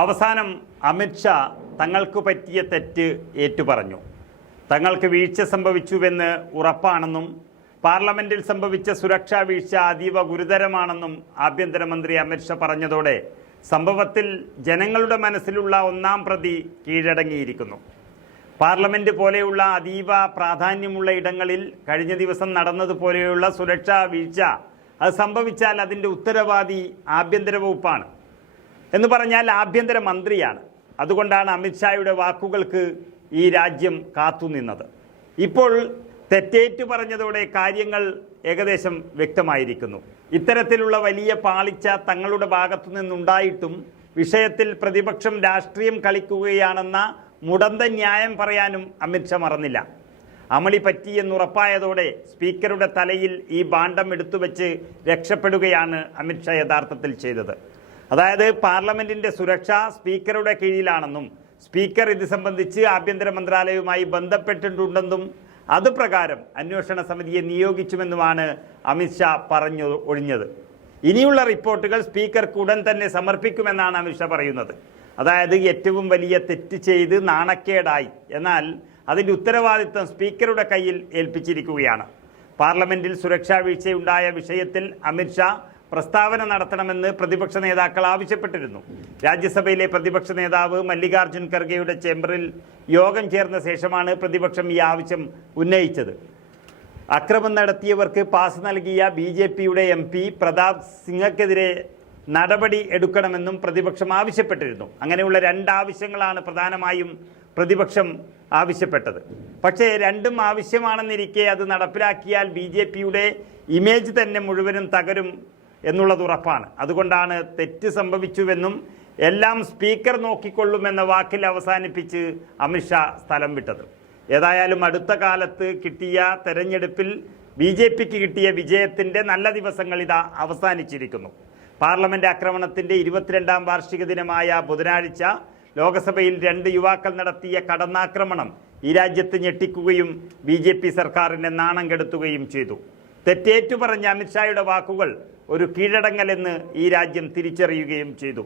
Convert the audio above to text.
അവസാനം അമിത്ഷാ തങ്ങൾക്ക് പറ്റിയ തെറ്റ് ഏറ്റുപറഞ്ഞു. തങ്ങൾക്ക് വീഴ്ച സംഭവിച്ചുവെന്ന് ഉറപ്പാണെന്നും പാർലമെന്റിൽ സംഭവിച്ച സുരക്ഷാ വീഴ്ച അതീവ ഗുരുതരമാണെന്നും ആഭ്യന്തരമന്ത്രി അമിത്ഷാ പറഞ്ഞതോടെ സംഭവത്തിൽ ജനങ്ങളുടെ മനസ്സിലുള്ള ഒന്നാം പ്രതി കീഴടങ്ങിയിരിക്കുന്നു. പാർലമെന്റ് പോലെയുള്ള അതീവ പ്രാധാന്യമുള്ള ഇടങ്ങളിൽ കഴിഞ്ഞ ദിവസം നടന്നതുപോലെയുള്ള സുരക്ഷാ വീഴ്ച അത് സംഭവിച്ചാൽ അതിന്റെ ഉത്തരവാദി ആഭ്യന്തര വകുപ്പാണ്. എന്ന് പറഞ്ഞാൽ ആഭ്യന്തര മന്ത്രിയാണ്. അതുകൊണ്ടാണ് അമിത്ഷായുടെ വാക്കുകൾക്ക് ഈ രാജ്യം കാത്തുനിന്നത് ഇപ്പോൾ തെറ്റേറ്റു പറഞ്ഞതോടെ കാര്യങ്ങൾ ഏകദേശം വ്യക്തമായിരിക്കുന്നു. ഇത്തരത്തിലുള്ള വലിയ പാളിച്ച തങ്ങളുടെ ഭാഗത്തു നിന്നുണ്ടായിട്ടും വിഷയത്തിൽ പ്രതിപക്ഷം രാഷ്ട്രീയം കളിക്കുകയാണെന്ന മുടന്ത ന്യായം പറയാനും അമിത്ഷാ മറന്നില്ല. അമളി പറ്റിയെന്നുറപ്പായതോടെ സ്പീക്കറുടെ തലയിൽ ഈ ബാണ്ഡം എടുത്തുവെച്ച് രക്ഷപ്പെടുകയാണ് അമിത്ഷാ യഥാർത്ഥത്തിൽ ചെയ്തത്. അതായത് പാർലമെന്റിന്റെ സുരക്ഷ സ്പീക്കറുടെ കീഴിലാണെന്നും സ്പീക്കർ ഇത് സംബന്ധിച്ച് ആഭ്യന്തര മന്ത്രാലയവുമായി ബന്ധപ്പെട്ടിട്ടുണ്ടെന്നും അത് പ്രകാരം അന്വേഷണ സമിതിയെ നിയോഗിച്ചുമെന്നുമാണ് അമിത്ഷാ പറഞ്ഞു ഒഴിഞ്ഞത്. ഇനിയുള്ള റിപ്പോർട്ടുകൾ സ്പീക്കർക്ക് ഉടൻ തന്നെ സമർപ്പിക്കുമെന്നാണ് അമിത്ഷാ പറയുന്നത്. അതായത് ഏറ്റവും വലിയ തെറ്റ് ചെയ്ത് നാണക്കേടായി. എന്നാൽ അതിന്റെ ഉത്തരവാദിത്വം സ്പീക്കറുടെ കയ്യിൽ ഏൽപ്പിച്ചിരിക്കുകയാണ്. പാർലമെന്റിൽ സുരക്ഷാ വീഴ്ചയുണ്ടായ വിഷയത്തിൽ അമിത്ഷാ പ്രസ്താവന നടത്തണമെന്ന് പ്രതിപക്ഷ നേതാക്കൾ ആവശ്യപ്പെട്ടിരുന്നു. രാജ്യസഭയിലെ പ്രതിപക്ഷ നേതാവ് മല്ലികാർജുൻ ഖർഗെയുടെ ചേംബറിൽ യോഗം ചേർന്ന ശേഷമാണ് പ്രതിപക്ഷം ഈ ആവശ്യം ഉന്നയിച്ചത്. അക്രമം നടത്തിയവർക്ക് പാസ് നൽകിയ ബി ജെ പിയുടെ എം പി പ്രതാപ് സിംഗക്കെതിരെ നടപടി എടുക്കണമെന്നും പ്രതിപക്ഷം ആവശ്യപ്പെട്ടിരുന്നു. അങ്ങനെയുള്ള രണ്ടാവശ്യങ്ങളാണ് പ്രധാനമായും പ്രതിപക്ഷം ആവശ്യപ്പെട്ടത്. പക്ഷേ രണ്ടും ആവശ്യമാണെന്നിരിക്കെ അത് നടപ്പിലാക്കിയാൽ ബി ജെ പിയുടെ ഇമേജ് തന്നെ മുഴുവനും തകരും എന്നുള്ളത് ഉറപ്പാണ്. അതുകൊണ്ടാണ് തെറ്റ് സംഭവിച്ചുവെന്നും എല്ലാം സ്പീക്കർ നോക്കിക്കൊള്ളുമെന്ന വാക്കിൽ അവസാനിപ്പിച്ച് അമിത്ഷാ സ്ഥലം വിട്ടത്. ഏതായാലും അടുത്ത കാലത്ത് കിട്ടിയ തെരഞ്ഞെടുപ്പിൽ ബി ജെ പിക്ക് കിട്ടിയ വിജയത്തിന്റെ നല്ല ദിവസങ്ങൾ ഇതാ അവസാനിച്ചിരിക്കുന്നു. പാർലമെന്റ് ആക്രമണത്തിന്റെ ഇരുപത്തിരണ്ടാം വാർഷിക ദിനമായ ബുധനാഴ്ച ലോക്സഭയിൽ രണ്ട് യുവാക്കൾ നടത്തിയ കടന്നാക്രമണം ഈ രാജ്യത്ത് ഞെട്ടിക്കുകയും ബി സർക്കാരിനെ നാണം കെടുത്തുകയും ചെയ്തു. തെറ്റേറ്റു പറഞ്ഞ അമിത്ഷായുടെ വാക്കുകൾ ഒരു കീഴടങ്ങലെന്ന് ഈ രാജ്യം തിരിച്ചറിയുകയും ചെയ്തു.